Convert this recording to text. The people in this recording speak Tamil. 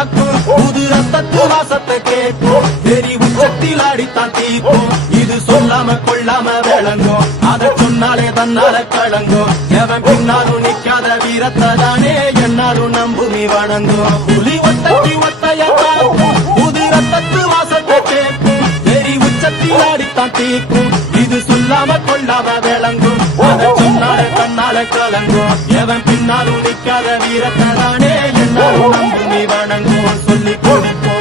காக்கும் புது ரத்தத்து வாசத்தை கேட்கும் தெரி உச்சத்தில் அடித்தான் தீக்கும் இது சொல்லாம கொள்ளாம விளங்கும் அதை சொன்னாலே தன்னால கலங்கும் எவன் பின்னாலும் நிக்காத வீரத்தை தானே என்னாலும் நம்புமி வணங்கும் புலி ஒட்டத்தி ஒத்தைய காக்கும் புது ரத்தத்து வாசத்தை கேட்கும் தெரி உச்சத்தில் அடித்தான் தீக்கும் இது சொல்லாம கொள்ளாம விளங்கும் அதை சொன்னாலே தன்னால கலங்கும் எவன் பின்னாலும் நிக்காத வீரத்தை தானே என்னாலும் நம்புமி வணங்கும் சொல்லி கொடுப்போம்